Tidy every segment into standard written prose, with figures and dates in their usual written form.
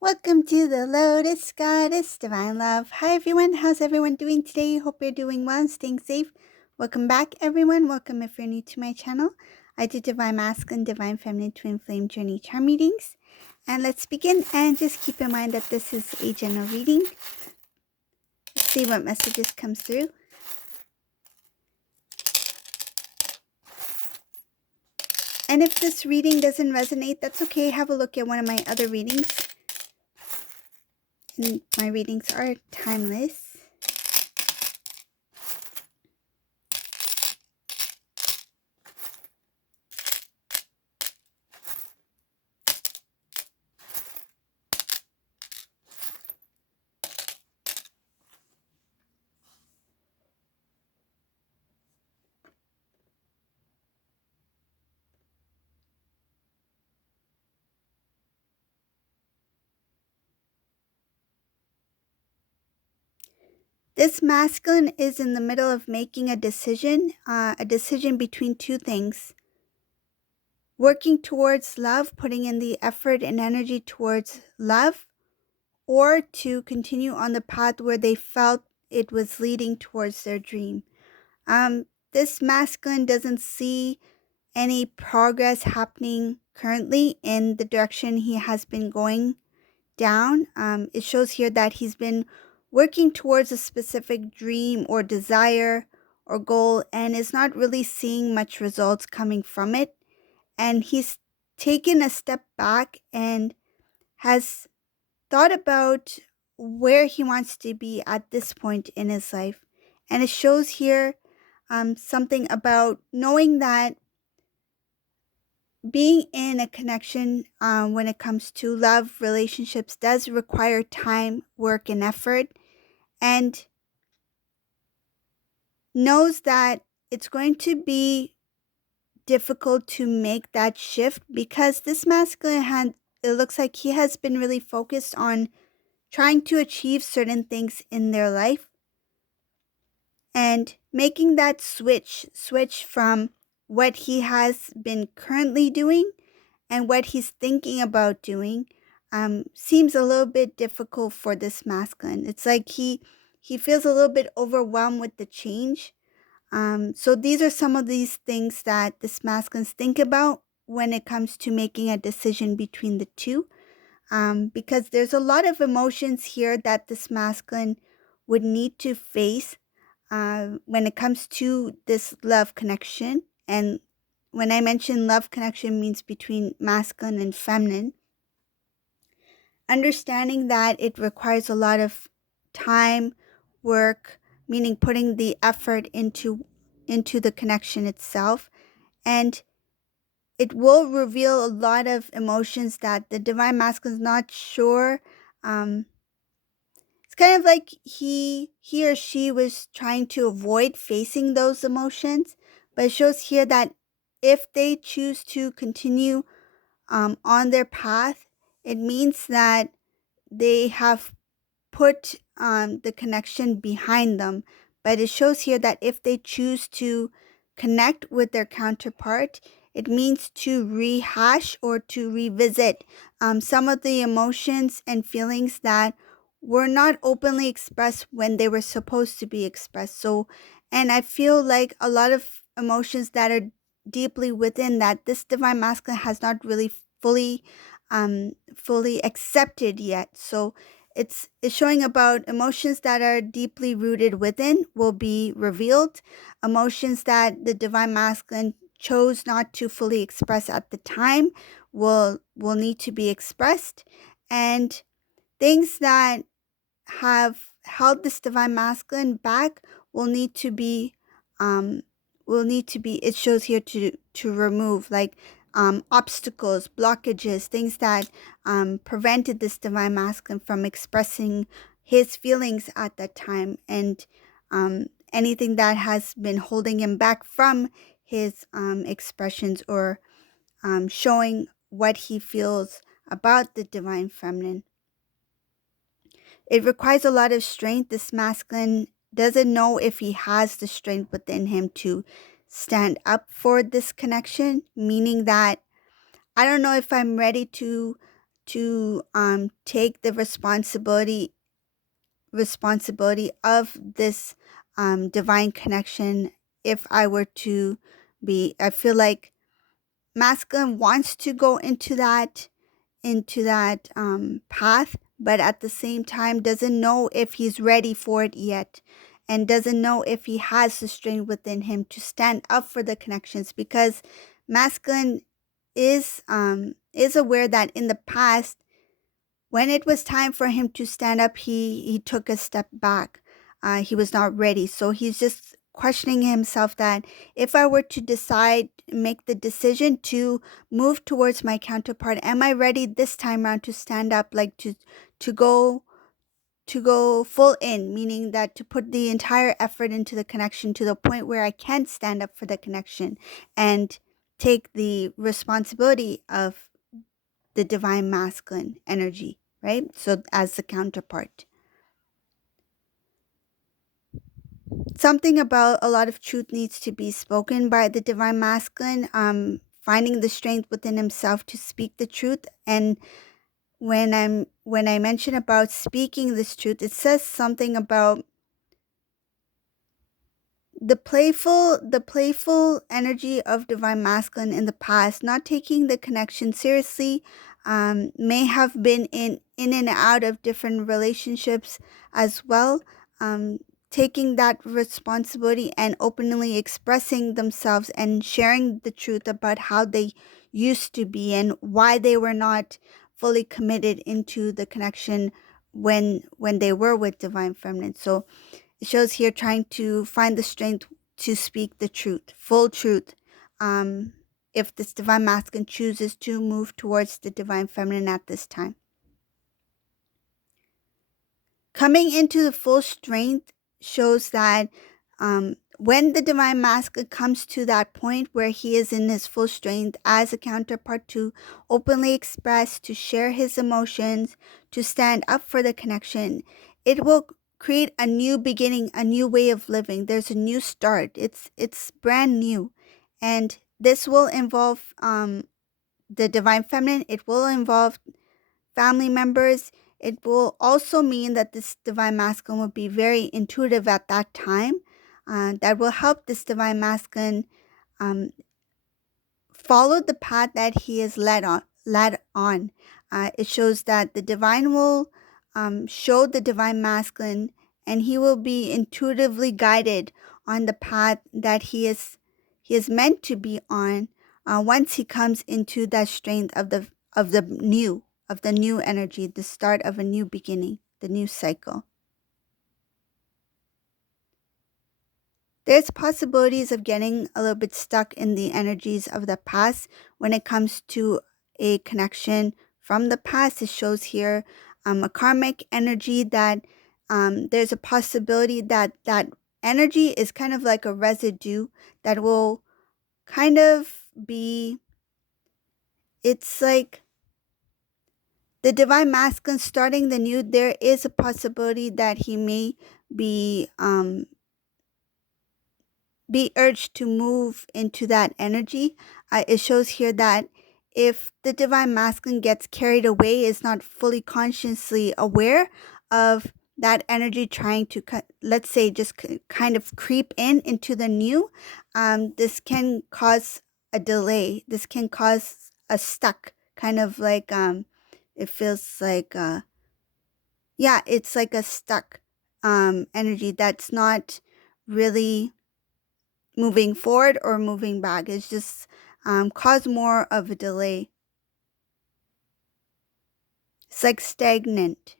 Welcome to the Lotus Goddess Divine Love. Hi everyone, how's everyone doing today? Hope you're doing well and staying safe. Welcome back everyone. Welcome if you're new to my channel. I do Divine Masculine, Divine Feminine, Twin Flame Journey Charm readings. And let's begin, and just keep in mind that this is a general reading. Let's see what messages comes through. And if this reading doesn't resonate, that's okay. Have a look at one of my other readings. And my readings are timeless. This masculine is in the middle of making a decision between two things. Working towards love, putting in the effort and energy towards love, or to continue on the path where they felt it was leading towards their dream. This masculine doesn't see any progress happening currently in the direction he has been going down. It shows here that he's been working towards a specific dream or desire or goal and is not really seeing much results coming from it. And he's taken a step back and has thought about where he wants to be at this point in his life. And it shows here something about knowing that being in a connection when it comes to love relationships does require time, work, and effort, and knows that it's going to be difficult to make that shift because this masculine hand, it looks like he has been really focused on trying to achieve certain things in their life and making that switch from what he has been currently doing and what he's thinking about doing seems a little bit difficult for this masculine. It's like he feels a little bit overwhelmed with the change. So these are some of these things that this masculines think about when it comes to making a decision between the two. Because there's a lot of emotions here that this masculine would need to face when it comes to this love connection. And when I mention love connection means between masculine and feminine, understanding that it requires a lot of time, work, meaning putting the effort into the connection itself, and it will reveal a lot of emotions that the divine masculine is not sure. It's kind of like he or she was trying to avoid facing those emotions, but it shows here that if they choose to continue on their path, it means that they have put the connection behind them. But it shows here that if they choose to connect with their counterpart, it means to rehash or to revisit some of the emotions and feelings that were not openly expressed when they were supposed to be expressed. So, and I feel like a lot of emotions that are deeply within that this divine masculine has not really fully accepted yet. So it's showing about emotions that are deeply rooted within will be revealed, emotions that the divine masculine chose not to fully express at the time will need to be expressed, and things that have held this divine masculine back will need to be um it shows here to remove, like obstacles, blockages, things that prevented this divine masculine from expressing his feelings at that time, and anything that has been holding him back from his expressions or showing what he feels about the divine feminine. It requires a lot of strength. This masculine doesn't know if he has the strength within him to stand up for this connection, meaning that I don't know if I'm ready to to take the responsibility of this divine connection. If I were to be, I feel like masculine wants to go into that path, but at the same time doesn't know if he's ready for it yet, and doesn't know if he has the strength within him to stand up for the connections, because masculine is aware that in the past, when it was time for him to stand up, he took a step back. He was not ready. So he's just questioning himself that if I were to make the decision to move towards my counterpart, am I ready this time around to stand up, like to go to go full in, meaning that to put the entire effort into the connection to the point where I can stand up for the connection and take the responsibility of the divine masculine energy, right? So as the counterpart. Something about a lot of truth needs to be spoken by the divine masculine, finding the strength within himself to speak the truth. And when I mention about speaking this truth, it says something about the playful energy of divine masculine in the past, not taking the connection seriously, may have been in and out of different relationships as well, um, taking that responsibility and openly expressing themselves and sharing the truth about how they used to be and why they were not fully committed into the connection when they were with divine feminine. So it shows here trying to find the strength to speak the truth, full truth. Um, if this divine masculine chooses to move towards the divine feminine at this time. Coming into the full strength shows that when the divine masculine comes to that point where he is in his full strength as a counterpart to openly express, to share his emotions, to stand up for the connection, it will create a new beginning, a new way of living. There's a new start. It's brand new, and this will involve the divine feminine. It will involve family members. It will also mean that this divine masculine will be very intuitive at that time. That will help this divine masculine um, follow the path that he is led on. It shows that the divine will show the divine masculine, and he will be intuitively guided on the path that he is meant to be on, once he comes into that strength of the new energy, the start of a new beginning, the new cycle. There's possibilities of getting a little bit stuck in the energies of the past when it comes to a connection from the past. It shows here a karmic energy that there's a possibility that that energy is kind of like a residue that will kind of be, it's like the divine masculine starting the new. There is a possibility that he may be be urged to move into that energy. It shows here that if the divine masculine gets carried away, is not fully consciously aware of that energy trying to, let's say, just kind of creep into the new, this can cause a delay. This can cause a stuck, kind of like, it feels like, yeah, it's like a stuck energy that's not really moving forward or moving back. It's just cause more of a delay. It's like stagnant.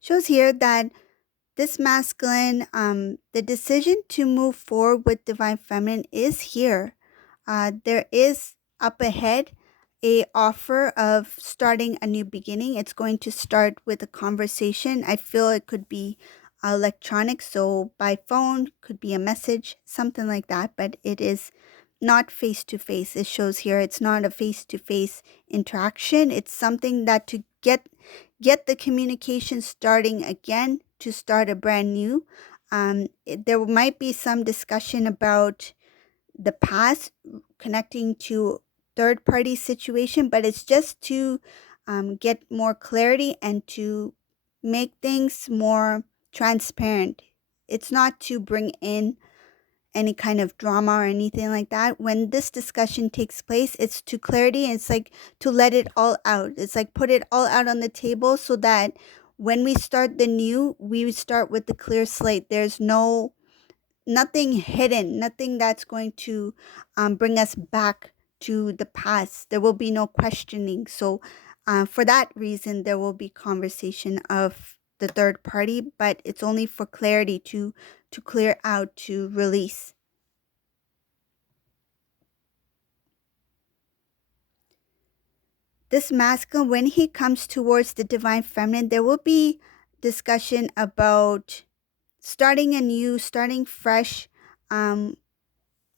Shows here that this masculine, the decision to move forward with divine feminine is here. There is up ahead a offer of starting a new beginning. It's going to start with a conversation. I feel it could be electronic, so by phone, could be a message, something like that, but it is not face to face. It shows here it's not a face to face interaction. It's something that get the communication starting again, to start a brand new. There might be some discussion about the past connecting to third party situation, but it's just to get more clarity and to make things more transparent. It's not to bring in any kind of drama or anything like that. When this discussion takes place, it's to clarity, and it's like to let it all out. It's like put it all out on the table so that when we start the new, we start with the clear slate. There's nothing hidden, nothing that's going to bring us back to the past. There will be no questioning. So, for that reason, there will be conversation of the third party, but it's only for clarity, to clear out, to release. This masculine, when he comes towards the divine feminine, there will be discussion about starting anew, starting fresh, um,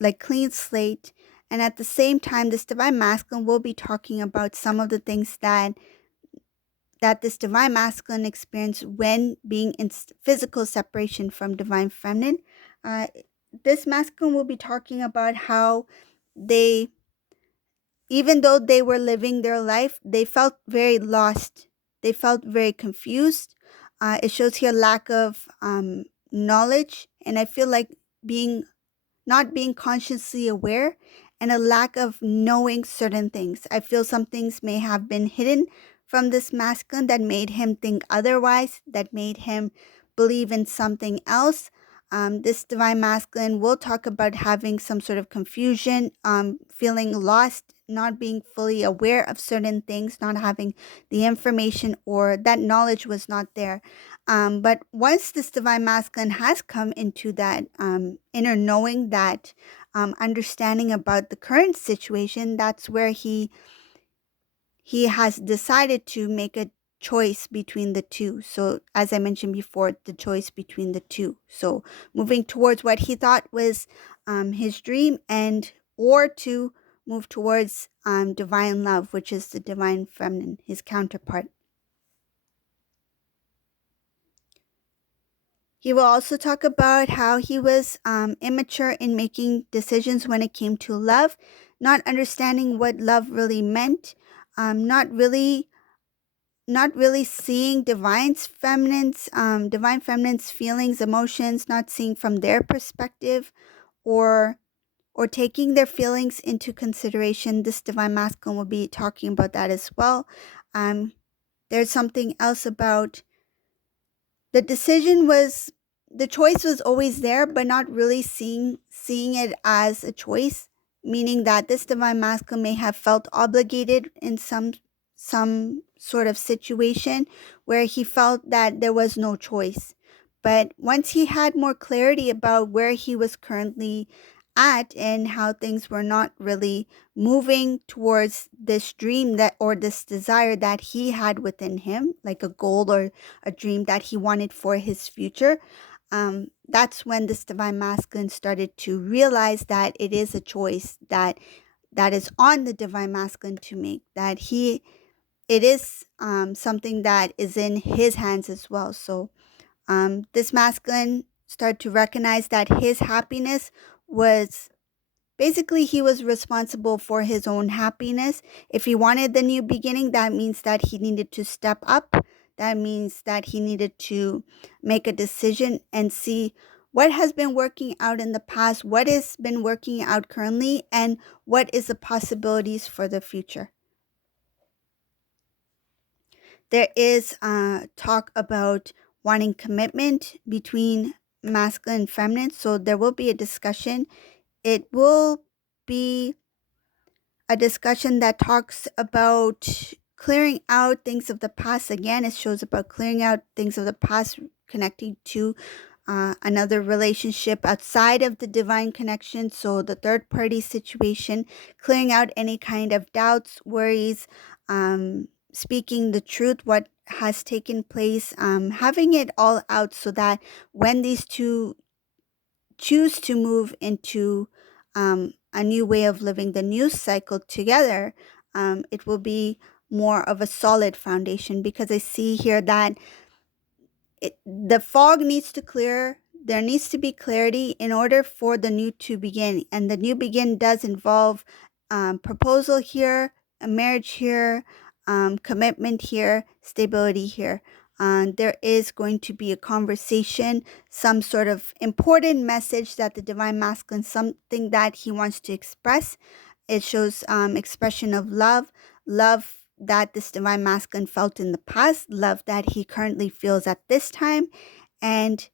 like clean slate. And at the same time, this divine masculine will be talking about some of the things that this divine masculine experienced when being in physical separation from divine feminine. Uh, this masculine will be talking about how they, even though they were living their life, they felt very lost. They felt very confused. It shows here lack of knowledge, and I feel like being not being consciously aware, and a lack of knowing certain things. I feel some things may have been hidden from this masculine that made him think otherwise, that made him believe in something else. This divine masculine will talk about having some sort of confusion, feeling lost, not being fully aware of certain things, not having the information, or that knowledge was not there. But once this divine masculine has come into that inner knowing, that understanding about the current situation, that's where he has decided to make a choice between the two. So as I mentioned before, the choice between the two. So moving towards what he thought was his dream, and or to move towards divine love, which is the divine feminine, his counterpart. He will also talk about how he was immature in making decisions when it came to love, not understanding what love really meant, not really seeing divine feminine's feelings, emotions, not seeing from their perspective, or taking their feelings into consideration. This divine masculine will be talking about that as well. There's something else about the decision was the choice was always there, but not really seeing it as a choice, meaning that this divine masculine may have felt obligated in some sort of situation where he felt that there was no choice. But once he had more clarity about where he was currently at, and how things were not really moving towards this dream, that or this desire that he had within him, like a goal or a dream that he wanted for his future, that's when this divine masculine started to realize that it is a choice that is on the divine masculine to make, that it is something that is in his hands as well. So this masculine started to recognize that his happiness was basically, he was responsible for his own happiness. If he wanted the new beginning, that means that he needed to step up. That means that he needed to make a decision and see what has been working out in the past, what has been working out currently, and what is the possibilities for the future. There is talk about wanting commitment between masculine and feminine. So there will be a discussion. It will be a discussion that talks about clearing out things of the past. Again, it shows about clearing out things of the past, connecting to another relationship outside of the divine connection. So the third party situation, clearing out any kind of doubts, worries, speaking the truth, what has taken place, having it all out so that when these two choose to move into a new way of living, the new cycle together, it will be more of a solid foundation, because I see here that the fog needs to clear. There needs to be clarity in order for the new to begin. And the new begin does involve proposal here, a marriage here, commitment here, stability here. There is going to be a conversation, some sort of important message that the divine masculine, something that he wants to express. It shows expression of love, love that this divine masculine felt in the past, love that he currently feels at this time. And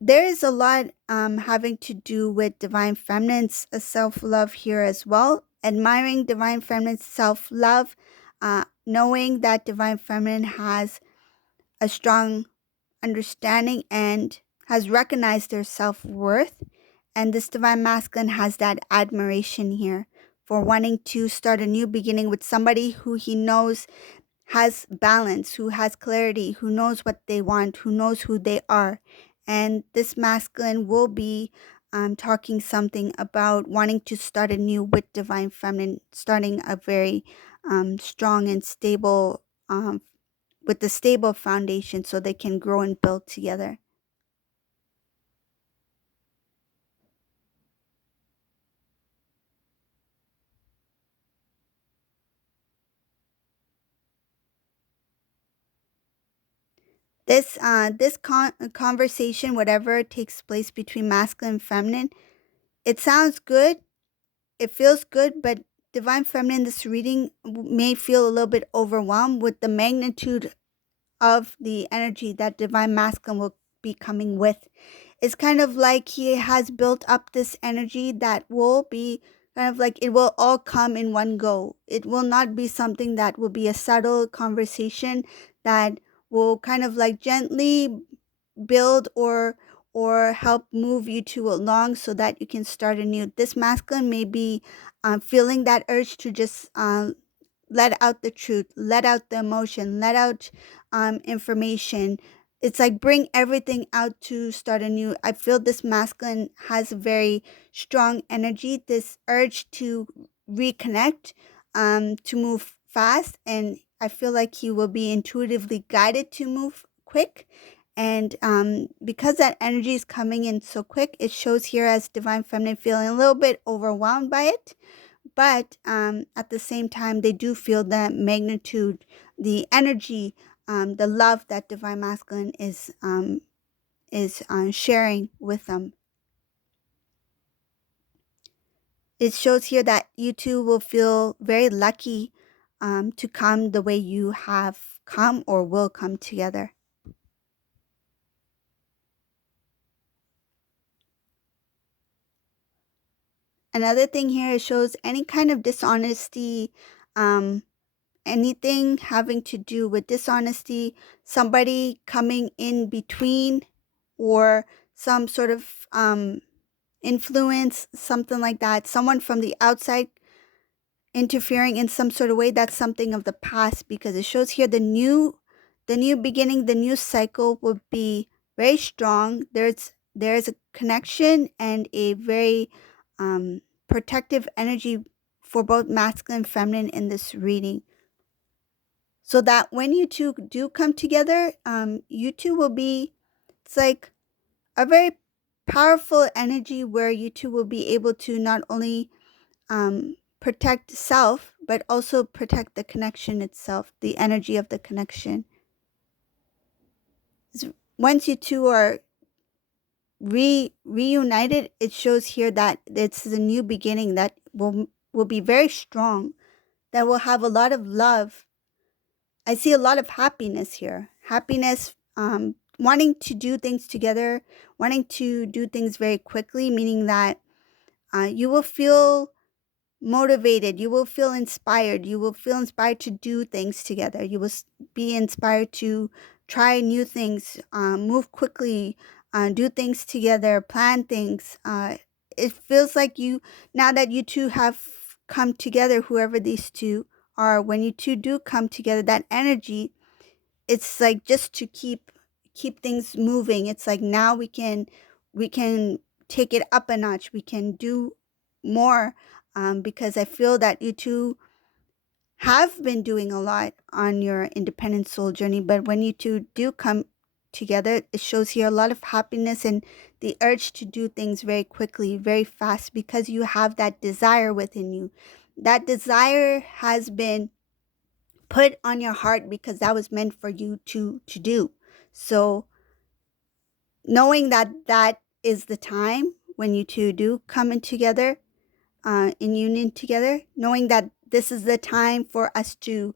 there is a lot having to do with divine feminine's self love here as well. Admiring divine feminine's self love, knowing that divine feminine has a strong understanding and has recognized their self worth. And this divine masculine has that admiration here for wanting to start a new beginning with somebody who he knows has balance, who has clarity, who knows what they want, who knows who they are. And this masculine will be talking something about wanting to start anew with divine feminine, starting a very strong and stable, with a stable foundation so they can grow and build together. This conversation, whatever takes place between masculine and feminine, it sounds good, it feels good, but divine feminine, this reading may feel a little bit overwhelmed with the magnitude of the energy that divine masculine will be coming with. It's kind of like he has built up this energy that will be kind of like it will all come in one go. It will not be something that will be a subtle conversation that will kind of like gently build or help move you two along so that you can start anew. This masculine may be feeling that urge to just let out the truth, let out the emotion, let out information. It's like bring everything out to start anew. I feel this masculine has a very strong energy, this urge to reconnect, to move fast, and I feel like he will be intuitively guided to move quick. And because that energy is coming in so quick, it shows here as divine feminine feeling a little bit overwhelmed by it. But at the same time, they do feel the magnitude, the energy, the love that divine masculine is sharing with them. It shows here that you two will feel very lucky to come the way you have come or will come together. Another thing here, it shows any kind of dishonesty, um, anything having to do with dishonesty, somebody coming in between, or some sort of influence, something like that, someone from the outside interfering in some sort of way. That's something of the past, because it shows here the new beginning, the new cycle will be very strong. There's a connection and a very protective energy for both masculine and feminine in this reading, so that when you two do come together, you two will be, it's like a very powerful energy where you two will be able to not only protect self, but also protect the connection itself, the energy of the connection. Once you two are reunited, it shows here that it's a new beginning that will be very strong, that will have a lot of love. I see a lot of happiness here. Happiness, wanting to do things together, wanting to do things very quickly, meaning that you will feel motivated, you will feel inspired, you will feel inspired to do things together. You will be inspired to try new things, move quickly, do things together, plan things. It feels like you, now that you two have come together, whoever these two are, when you two do come together, that energy, it's like just to keep things moving. It's like now we can take it up a notch, we can do more, because I feel that you two have been doing a lot on your independent soul journey, but when you two do come together, it shows here a lot of happiness and the urge to do things very quickly, very fast, because you have that desire within you. That desire has been put on your heart because that was meant for you to do. So knowing that that is the time when you two do come in together, in union together, knowing that this is the time for us to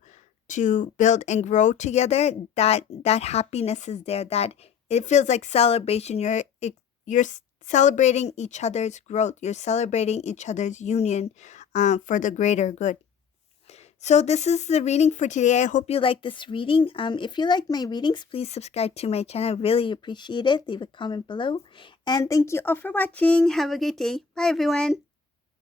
build and grow together, that happiness is there, that it feels like celebration. You're celebrating each other's growth, you're celebrating each other's union, for the greater good. So this is the reading for today. I hope you like this reading. If you like my readings, please subscribe to my channel. Really appreciate it. Leave a comment below. And thank you all for watching. Have a great day. Bye, everyone.